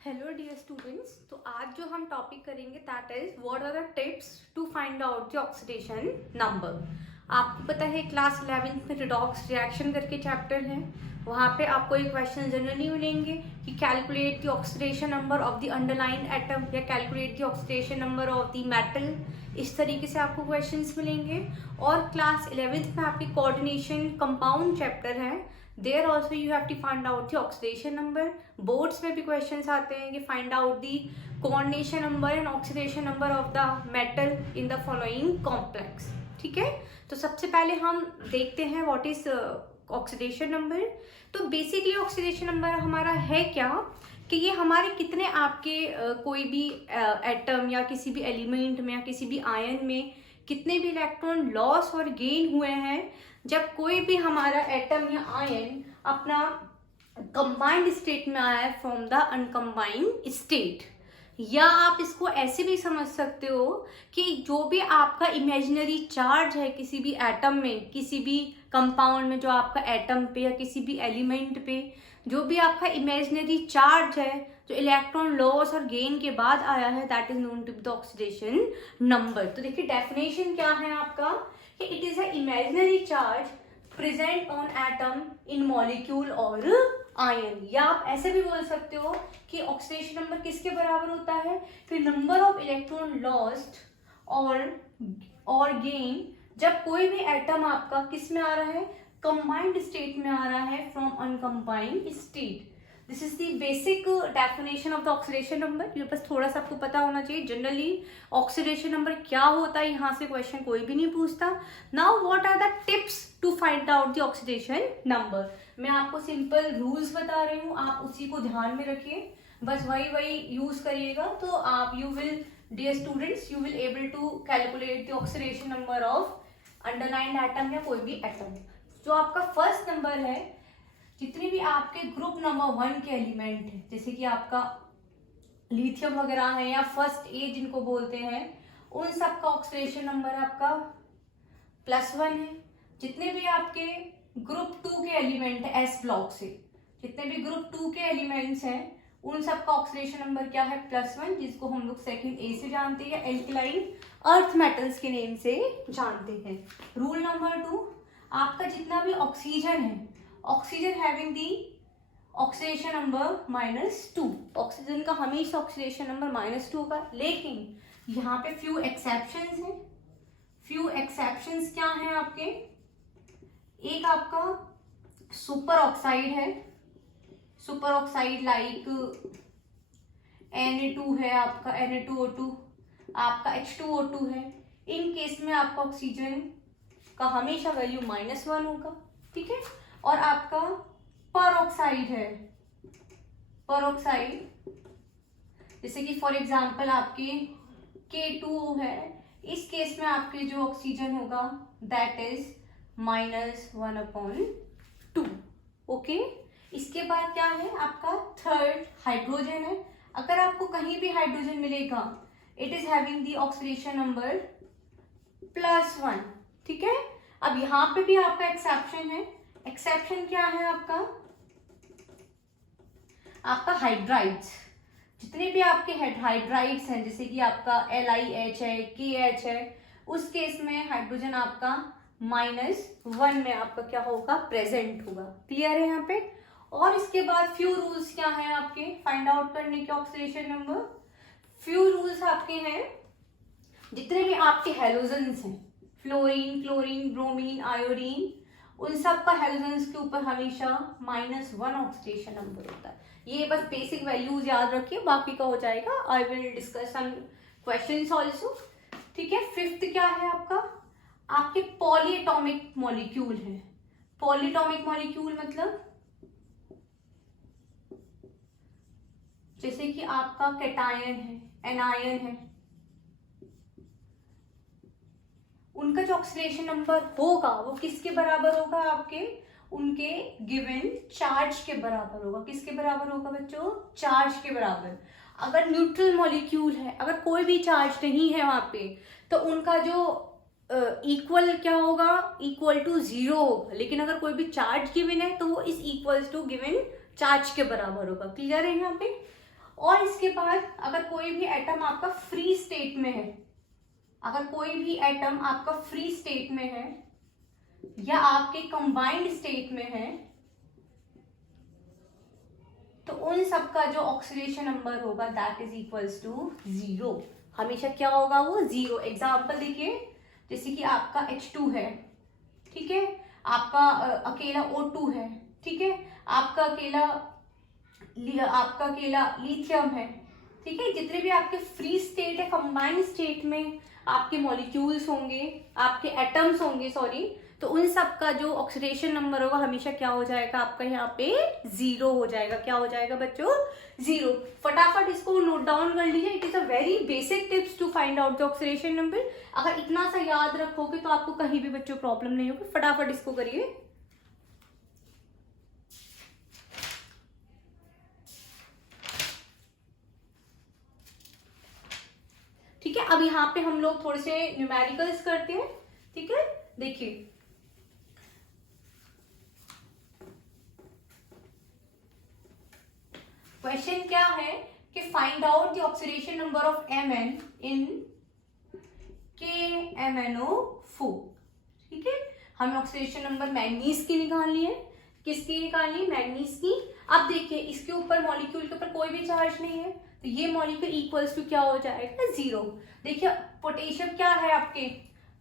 Hello dear students. तो आज जो हम टॉपिक करेंगे that is what are the tips to find out the oxidation number. आपको पता है क्लास 11th में रिडॉक्स रिएक्शन करके चैप्टर है, वहाँ पे आपको एक क्वेश्चन जनरली मिलेंगे कि calculate the oxidation number of the underline atom या calculate the oxidation number of the metal. इस तरीके से आपको क्वेश्चंस मिलेंगे। और क्लास 11th में आपकी कोऑर्डिनेशन कंपाउंड चैप्टर है, there also you have to find out the oxidation number. Boards में भी क्वेश्चंस आते हैं कि find out the coordination number and oxidation number of the metal in the following complex. ठीक है, तो सबसे पहले हम देखते हैं व्हाट इज ऑक्सीडेशन नंबर। तो बेसिकली ऑक्सीडेशन नंबर हमारा है क्या कि ये हमारे कितने आपके कोई भी एटम या किसी भी एलिमेंट में या किसी भी आयन में कितने भी इलेक्ट्रॉन लॉस और गेन हुए हैं जब कोई भी हमारा एटम या आयन अपना कंबाइंड स्टेट में आया है फ्रॉम द अनकंबाइंड स्टेट। या आप इसको ऐसे भी समझ सकते हो कि जो भी आपका इमेजिनरी चार्ज है किसी भी एटम में, किसी भी कंपाउंड में, जो आपका एटम पे या किसी भी एलिमेंट पे जो भी आपका इमेजिनरी चार्ज है जो इलेक्ट्रॉन लॉस और गेन के बाद आया है, that is known to the oxidation number. तो देखिए डेफिनेशन क्या है आपका कि it is a imaginary charge present on atom in molecule और आयन। या आप ऐसे भी बोल सकते हो कि ऑक्सीडेशन नंबर किसके बराबर होता है कि नंबर ऑफ इलेक्ट्रॉन लॉस्ट और गेन जब कोई भी एटम आपका किस में आ रहा है, कंबाइंड स्टेट में आ रहा है from uncombined state. This is the basic definition of the oxidation number. ये बस थोड़ा सा आपको पता होना चाहिए जनरली ऑक्सीडेशन नंबर क्या होता है, यहाँ से क्वेश्चन कोई भी नहीं पूछता। Now what are the tips to find out the oxidation number. मैं आपको सिंपल रूल्स बता रही हूँ, आप उसी को ध्यान में रखिए, बस वही यूज करिएगा तो आप you will dear students you will able to calculate the oxidation number of underlined atom या कोई भी एटम। जो आपका फर्स्ट नंबर है, जितने भी आपके ग्रुप नंबर 1 के एलिमेंट है जैसे कि आपका लिथियम वगैरह है या फर्स्ट ए जिनको बोलते हैं, उन सब का ऑक्सीडेशन नंबर आपका +1 है। जितने भी आपके ग्रुप 2 के एलिमेंट है एस ब्लॉक से, जितने भी ग्रुप 2 के एलिमेंट्स हैं उन सब का ऑक्सीडेशन नंबर क्या है +1, जिसको हम लोग सेकंड ए से जानते हैं या एल्कलाइन अर्थ मेटल्स के नेम से जानते हैं। रूल नंबर 2, आपका जितना भी ऑक्सीजन है, oxygen having the oxidation number -2, oxygen का हमेशा ऑक्सीडेशन नंबर -2 का। लेकिन यहाँ पे फ्यू एक्सेप्शंस हैं। फ्यू एक्सेप्शंस क्या हैं आपके, एक आपका सुपर ऑक्साइड है, सुपर ऑक्साइड लाइक Na2 है आपका, Na2O2, आपका H2O2 है। इन केस में आपका ऑक्सीजन का हमेशा वैल्यू -1 होगा। ठीक है, और आपका पर ऑक्साइड है, पर ऑक्साइड जैसे कि फॉर एग्जांपल आपके K2O है, इस केस में आपके जो ऑक्सीजन होगा दैट इज -1/2। ओके, इसके बाद क्या है आपका थर्ड हाइड्रोजन है। अगर आपको कहीं भी हाइड्रोजन मिलेगा it is having the oxidation number +1। ठीक है, अब यहाँ पे भी आपका एक्सेप्शन है। एक्सेप्शन क्या है आपका हाइड्राइड्स। जितने भी आपके हाइड्राइड्स हैं जैसे कि आपका LiH है, KH है, उस केस में हाइड्रोजन आपका -1 में आपका क्या होगा, प्रेजेंट होगा। क्लियर है यहाँ पे। और इसके बाद फ्यू रूल्स क्या हैं आपके फाइंड आउट करने के ऑक्सीडेशन नंबर। फ्यू रूल्स आपके हैं, जितने भी आपके हेलोजन्स हैं, फ्लोरीन, क्लोरीन, ब्रोमीन, आयोडीन, उन सब का हेलोजन्स के ऊपर हमेशा -1 ऑक्सीडेशन नंबर होता है। ये बस बेसिक वैल्यूज याद रखिए, बाकी का हो जाएगा, I will discuss some questions also. ठीक है, फिफ्थ क्या है आपके पॉलीएटॉमिक मॉलिक्यूल है। पॉलीएटॉमिक मॉलिक्यूल मतलब जैसे कि आपका कैटायन है, एनायन है, उनका जो ऑक्सीडेशन नंबर होगा वो किसके बराबर होगा, आपके उनके गिवन चार्ज के बराबर होगा। किसके बराबर होगा बच्चों, चार्ज के बराबर। अगर न्यूट्रल मॉलिक्यूल है, अगर कोई भी चार्ज नहीं है वहां पे, तो उनका जो इक्वल क्या होगा, =0 होगा। लेकिन अगर कोई भी चार्ज गिवन है तो वो इस इक्वल्स टू गिवन चार्ज के बराबर होगा। क्लियर है यहाँ पे। और इसके बाद अगर कोई भी एटम आपका फ्री स्टेट में है, अगर कोई भी एटम आपका फ्री स्टेट में है या आपके कंबाइंड स्टेट में है, तो उन सब का जो ऑक्सीडेशन नंबर होगा दैट इज इक्वल्स टू 0। हमेशा क्या होगा वो 0। एग्जाम्पल देखिए, जैसे कि आपका H2 है, ठीक है, आपका अकेला O2 है, ठीक है, आपका अकेला लिथियम है, ठीक है। जितने भी आपके फ्री स्टेट है, कंबाइंड स्टेट में आपके मॉलिक्यूल्स होंगे, आपके एटम्स होंगे, सॉरी, तो उन सब का जो ऑक्सीडेशन नंबर होगा हमेशा क्या हो जाएगा आपका यहाँ पे 0 हो जाएगा। क्या हो जाएगा बच्चों? 0। फटाफट इसको नोट डाउन कर लीजिए। It is a very basic tips to find out the oxidation number. अगर इतना सा याद रखोगे तो आपको कहीं भी बच्चों प्रॉब्लम नहीं होगी। फटाफट इसको करिए। ठीक है, अब यहाँ पे हम लोग थोड़े से न्यूमेरिकल्स करते हैं। ठीक है, देखिए क्वेश्चन क्या है कि find out the oxidation number of Mn in KMnO4। ठीक है, हमें ऑक्सीडेशन नंबर मैग्नीज की निकालनी है। किसकी निकालनी है? मैग्नीज की। अब देखिए इसके ऊपर मॉलिक्यूल के ऊपर कोई भी चार्ज नहीं है, तो ये मॉलिक्यूल इक्वल्स टू क्या हो जाएगा? 0। देखिए पोटेशियम क्या है आपके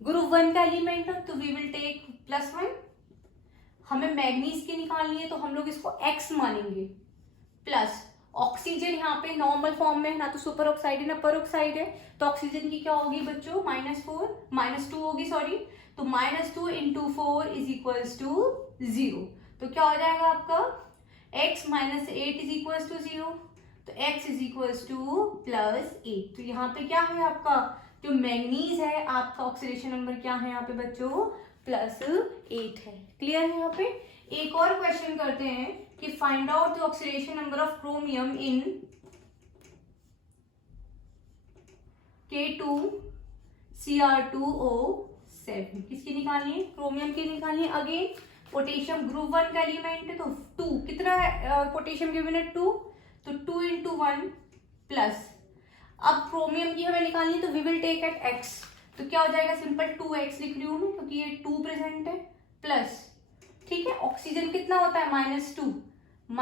ग्रुप 1 का एलिमेंट, तो वी विल टेक +1। हमें मैग्नीज की निकालनी है तो हम लोग इसको X मानेंगे, प्लस ऑक्सीजन यहाँ पे नॉर्मल फॉर्म में, ना तो सुपर ऑक्साइड है ना पर ऑक्साइड है, तो ऑक्सीजन की क्या होगी बच्चों? -2 होगी, सॉरी। तो -2 × 4 इज इक्वल्स टू 0। तो क्या हो जाएगा आपका? x - 8 is equals to 0। तो x इज इक्वल्स टू +8। तो यहाँ पे क्या है आपका जो मैग्नीज है, आपका ऑक्सीडेशन नंबर क्या है यहाँ पे बच्चों? +8 है। क्लियर है? यहाँ पे एक और क्वेश्चन करते हैं कि find out the oxidation number of chromium in K2Cr2O7। किसकी निकालनी है? क्रोमियम की निकालनी है। अगेन पोटेशियम ग्रुप 1 का एलिमेंट है, तो 2 कितना है पोटेशियम गिवन है? 2। तो 2 × 1 प्लस, अब क्रोमियम की हमें निकालनी है तो we will take eight x। तो क्या हो जाएगा? सिंपल 2x लिख रही हूँ मैं क्योंकि ये 2 प्रेजेंट है, प्लस, ठीक है। ऑक्सीजन कितना होता है? -2 ×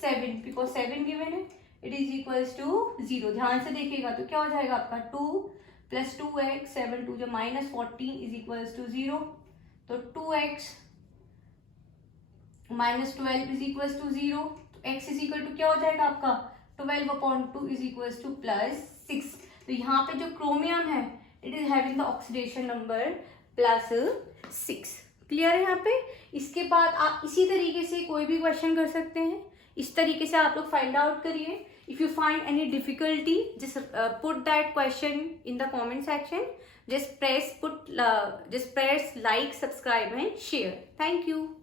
7 बिकॉज 7 गिवन है, इट इज इक्वल्स टू 0। ध्यान से देखिएगा तो क्या हो जाएगा आपका 2 + 2x 7 2 -14 इज इक्वल्स टू 0। तो 2x - 12 इज इक्वल्स टू 0। तो x इज इक्वल टू क्या हो जाएगा आपका? 12/2 इज इक्वल्स टू +6। तो यहाँ पे जो क्रोमियम है it is having the oxidation number +6। Clear है यहाँ पे? इसके बाद आप इसी तरीके से कोई भी क्वेश्चन कर सकते हैं। इस तरीके से आप लोग फाइंड आउट करिए। If you find any difficulty just put that question in the comment section. just press like, subscribe and share. Thank you.